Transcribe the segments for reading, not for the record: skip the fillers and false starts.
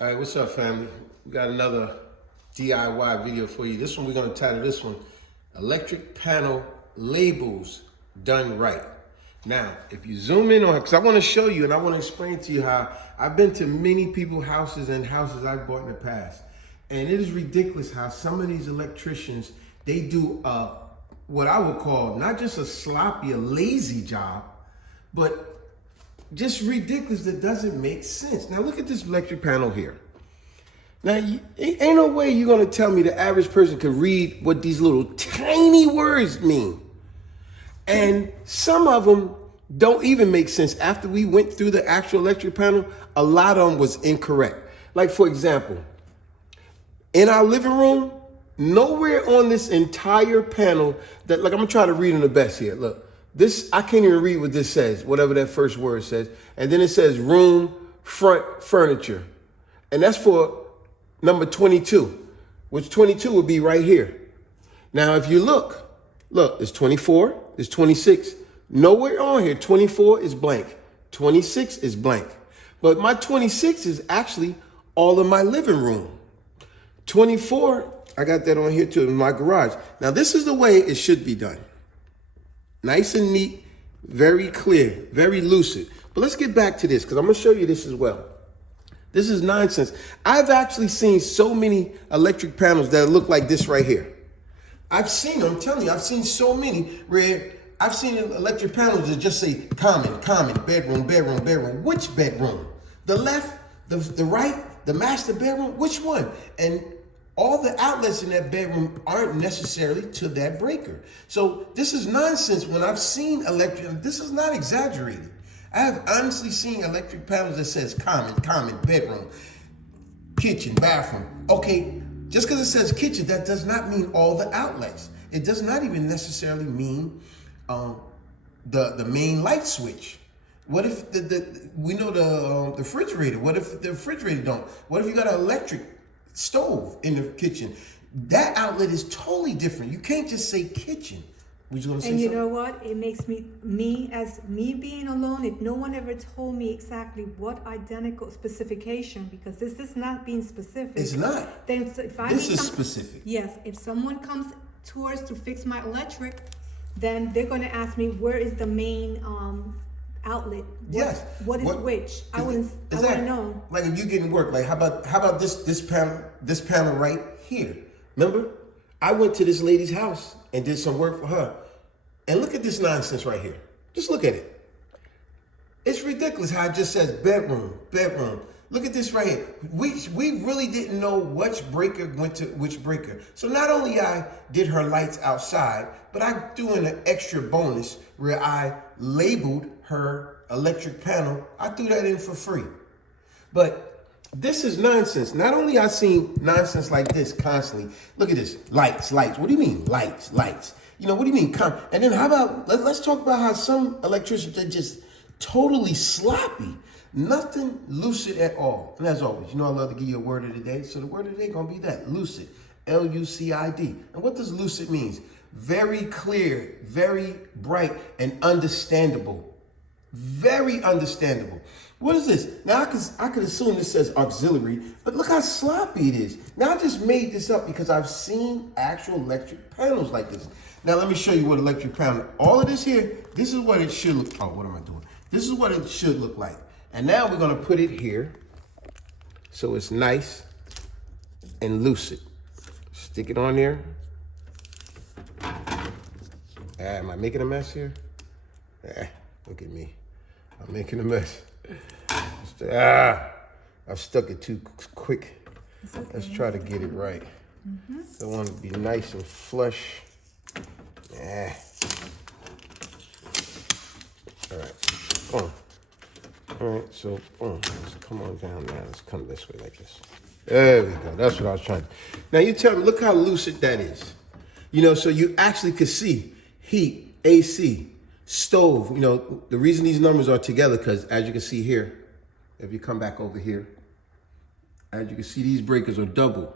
All right, what's up, family? We got another DIY video for you. This one, we're gonna title this one, Electric Panel Labels Done Right. Now, if you zoom in on it, because I wanna show you and I wanna explain to you how I've been to many people's houses and houses I've bought in the past. And it is ridiculous how some of these electricians, they do what I would call not just a sloppy, a lazy job, but just ridiculous that doesn't make sense. Now look at this electric panel here. Now, ain't no way you're gonna tell me the average person could read what these little tiny words mean. And some of them don't even make sense. After we went through the actual electric panel, a lot of them was incorrect. Like for example, in our living room, nowhere on this entire panel that, like I'm gonna try to read in the best here, look. This, I can't even read what this says, whatever that first word says. And then it says room front furniture. And that's for number 22, which 22 would be right here. Now, if you look, there's 24, there's 26. Nowhere on here, 24 is blank, 26 is blank. But my 26 is actually all in my living room. 24, I got that on here too in my garage. Now, this is the way it should be done. Nice and neat, very clear, very lucid. But let's get back to this because I'm gonna show you this as well. This is nonsense. I've actually seen so many electric panels that look like this right here. I've seen them, I'm telling you, I've seen so many where I've seen electric panels that just say common, bedroom, bedroom, bedroom. Which bedroom? The left, the right, the master bedroom, which one? And all the outlets in that bedroom aren't necessarily to that breaker. So this is nonsense. When I've seen electric, this is not exaggerated. I have honestly seen electric panels that says common, bedroom, kitchen, bathroom. Okay, just because it says kitchen, that does not mean all the outlets. It does not even necessarily mean the main light switch. What if we know the refrigerator? What if the refrigerator don't? What if you got an electric stove in the kitchen? That outlet is totally different. You can't just say kitchen. Was you gonna say And you something? know what? It makes me being alone, if no one ever told me exactly what identical specification, because this is not being specific. It's not. Then if I This need is some- specific. Yes, if someone comes to us to fix my electric, then they're gonna ask me, where is the main outlet? Yes. What is which? I wanna know. Like if you getting work, like how about this panel right here? Remember? I went to this lady's house and did some work for her. And look at this nonsense right here. Just look at it. It's ridiculous how it just says bedroom, bedroom. Look at this right here. We really didn't know which breaker went to which breaker. So not only I did her lights outside, but I threw in an extra bonus where I labeled her electric panel. I threw that in for free. But this is nonsense. Not only I seen nonsense like this constantly. Look at this, lights. What do you mean lights? You know, what do you mean? And then how about, let's talk about how some electricians are just totally sloppy. Nothing lucid at all. And as always, you know I love to give you a word of the day. So the word of the day gonna be that, lucid, L-U-C-I-D. And what does lucid means? Very clear, very bright, and understandable. Very understandable. What is this? Now I could assume this says auxiliary, but look how sloppy it is. Now I just made this up because I've seen actual electric panels like this. Now let me show you what electric panel, all of this here, this is what it should look, oh, what am I doing? This is what it should look like. And now we're gonna put it here so it's nice and lucid. Stick it on there. Am I making a mess here? Look at me. I'm making a mess. I've stuck it too quick. Okay. Let's try to get it right. I want it to be nice and flush. All right. All right, so let's come on down now. Let's come this way like this. There we go. That's what I was trying to. Now you tell me, look how lucid that is. You know, so you actually could see heat, AC, stove. You know, the reason these numbers are together, because as you can see here, if you come back over here, as you can see, these breakers are double.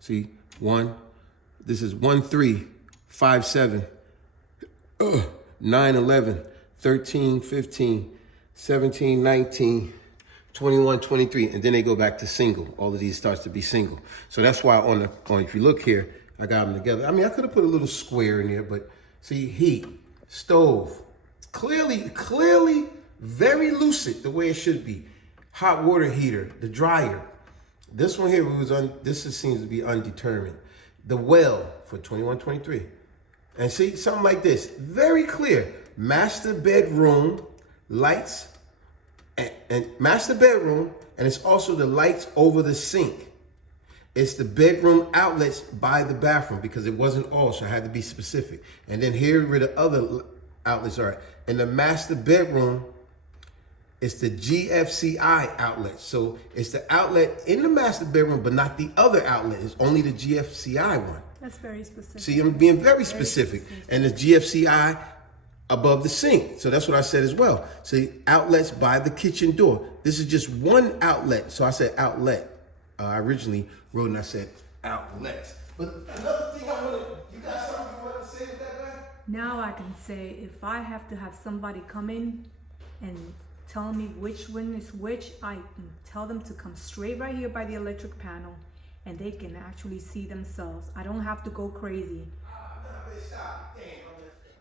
See, this is 1, 3, 5, 7, 9, 11, 13, 15, 17, 19, 21, 23, and then they go back to single. All of these starts to be single. So that's why on if you look here, I got them together. I mean, I could have put a little square in there, but see, heat, stove, clearly very lucid the way it should be. Hot water heater, the dryer. This one here seems to be undetermined. The well for 21, 23. And see, something like this, very clear. Master bedroom, lights, and master bedroom, and it's also the lights over the sink. It's the bedroom outlets by the bathroom because it wasn't all, so I had to be specific. And then here where the other outlets are. In the master bedroom, it's the GFCI outlet. So it's the outlet in the master bedroom, but not the other outlet. It's only the GFCI one. That's very specific. See, I'm being very specific. And the GFCI above the sink. So that's what I said as well. See, outlets by the kitchen door. This is just one outlet. So I said outlet. I originally wrote and I said outlets. But another thing you got something you want to say with that, man? Now I can say if I have to have somebody come in and tell me which one is which, I can tell them to come straight right here by the electric panel and they can actually see themselves. I don't have to go crazy.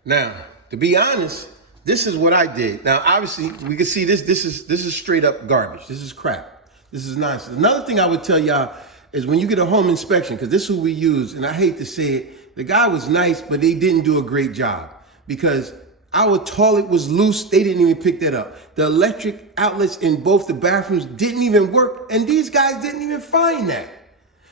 Now, to be honest, this is what I did. Now, obviously, we can see this is straight up garbage. This is crap. This is nonsense. Another thing I would tell y'all is when you get a home inspection, because this is who we use, and I hate to say it, the guy was nice, but they didn't do a great job because our toilet was loose. They didn't even pick that up. The electric outlets in both the bathrooms didn't even work, and these guys didn't even find that.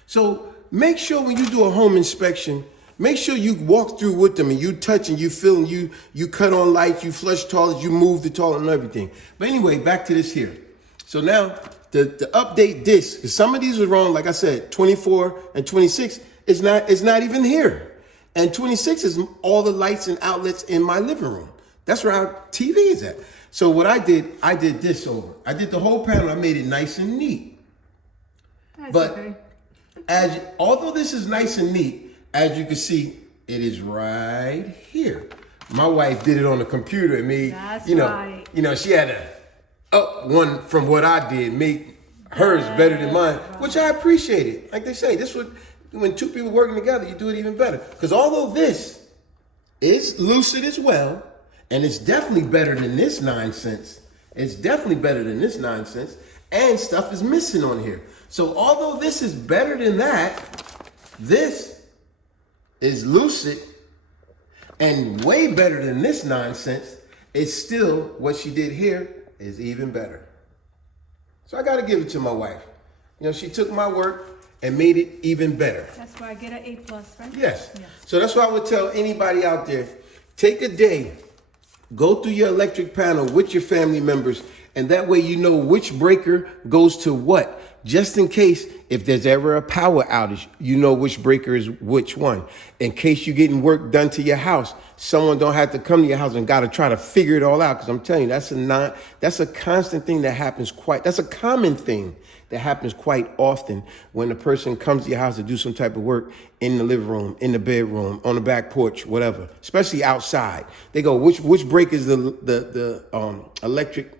So make sure when you do a home inspection, make sure you walk through with them and you touch and you feel and you cut on lights, you flush toilets, you move the toilet and everything. But anyway, back to this here. So now the update this, because some of these are wrong. Like I said, 24 and 26 is not even here. And 26 is all the lights and outlets in my living room. That's where our TV is at. So what I did this over. I did the whole panel. I made it nice and neat. But okay. Although this is nice and neat, as you can see, it is right here. My wife did it on the computer and made, That's you know, right. She had to up one from what I did, make hers better than mine, which I appreciated. Like they say, when two people working together, you do it even better. Because although this is lucid as well, and it's definitely better than this nonsense, and stuff is missing on here. So although this is better than that, this is lucid and way better than this nonsense. It's still, what she did here is even better. So I got to give it to my wife. She took my work and made it even better. That's why I get an A+, right? Yes. So that's why I would tell anybody out there, take a day, go through your electric panel with your family members, and that way you know which breaker goes to what. Just in case, if there's ever a power outage, you know which breaker is which one. In case you're getting work done to your house, someone don't have to come to your house and got to try to figure it all out. Because I'm telling you, that's a constant thing that happens that's a common thing that happens quite often when a person comes to your house to do some type of work in the living room, in the bedroom, on the back porch, whatever, especially outside. They go, which breaker is the electric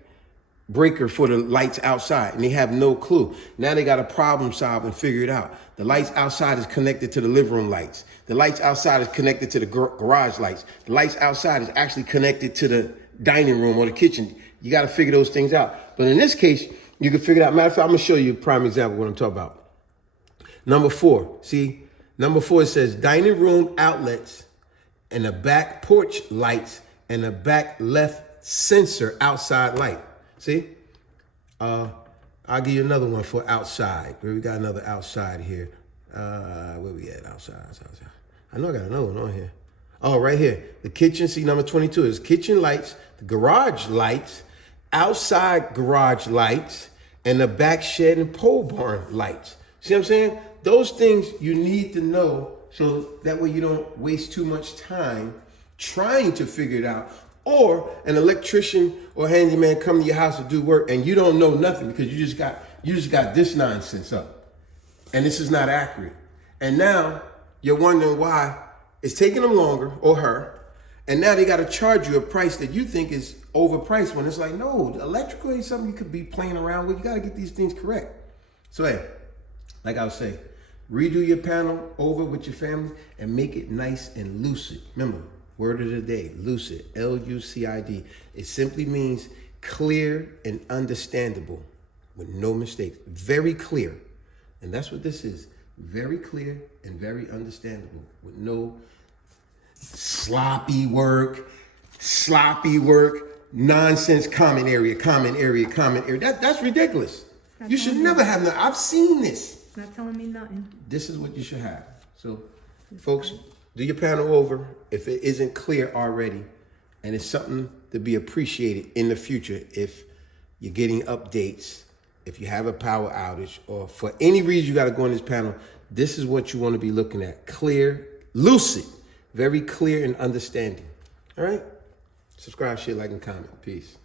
breaker for the lights outside, and they have no clue. Now they got to problem solve and figure it out. The lights outside is connected to the living room lights. The lights outside is connected to the garage lights. The lights outside is actually connected to the dining room or the kitchen. You got to figure those things out. But in this case, you can figure it out. Matter of fact, I'm going to show you a prime example of what I'm talking about. Number 4. See, number 4, it says dining room outlets and the back porch lights and the back left sensor outside light. See, I'll give you another one for outside. We got another outside here. Where we at? Outside. I know I got another one on here. Oh, right here. The kitchen, see, number 22 is kitchen lights, the garage lights, outside garage lights, and the back shed and pole barn lights. See what I'm saying? Those things you need to know so that way you don't waste too much time trying to figure it out. Or an electrician or handyman come to your house to do work and you don't know nothing because you just got this nonsense up. And this is not accurate. And now you're wondering why it's taking them longer, or her, and now they got to charge you a price that you think is overpriced when it's like, no, electrical ain't something you could be playing around with. You got to get these things correct. So, hey, like I was saying, redo your panel over with your family and make it nice and lucid. Remember, word of the day, lucid, Lucid. It simply means clear and understandable with no mistakes. Very clear. And that's what this is. Very clear and very understandable with no sloppy work, nonsense, common area. That's ridiculous. You should never have that. I've seen this. It's not telling me nothing. This is what you should have. So, folks, do your panel over if it isn't clear already. And it's something to be appreciated in the future if you're getting updates, if you have a power outage, or for any reason you got to go on this panel. This is what you want to be looking at. Clear, lucid, very clear and understanding. All right? Subscribe, share, like, and comment. Peace.